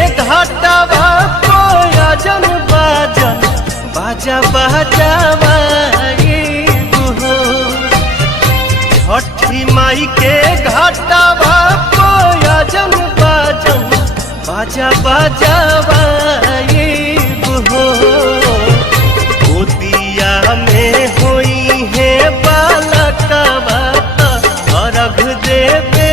घाटावा कोयजन बाजन बाजा बाजावा छठी माई के घाटावा कोयजन बाजन बाजा बाजावा गोदिया में होई है बालकवा अर्घ देवे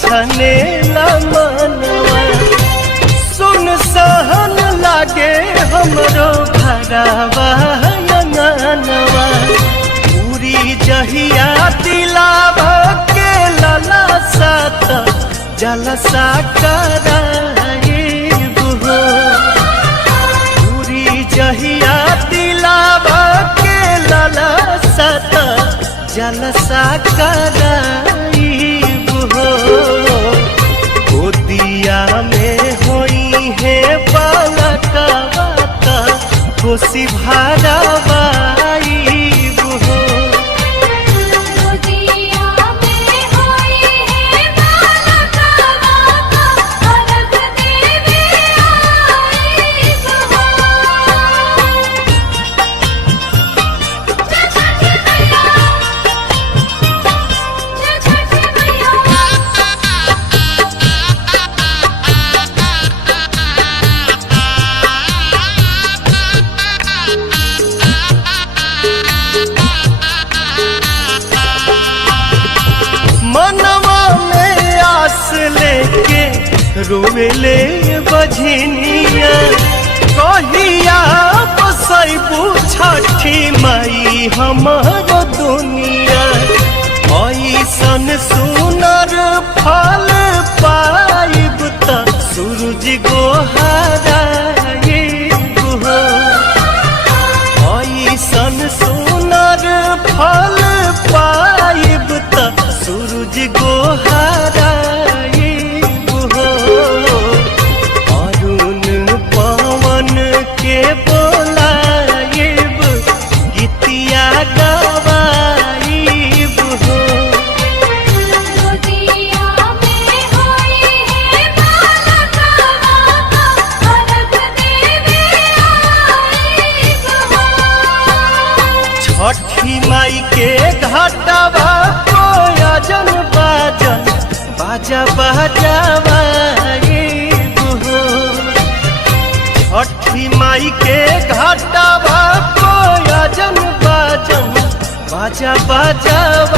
छने मनवा सुन सहन लागे हमरो घरवा अंगनवा पूरी जहिया दिलावा के लला सात जलसा कराइब हो पूरी जहिया दिलावा के लला सात जलसा कराइब हो गोदिया में होई है बालकवा खुशी भरवाई हो रोवेले बझनिया कहिया बसैबू छठी माई हमर दुनिया ऐसन सुनर फल पाइब त सूरज गोहराइब हो ऐसन सुनर फल पाइब त सूरज गोहराइब के बोलाइब गीतिया गवाइब हो छठी माई के घाटावा कोयजन बाजन बाजा बाजावा छठी माई के घाटावा कोयजन बाजन बाजा बाजावा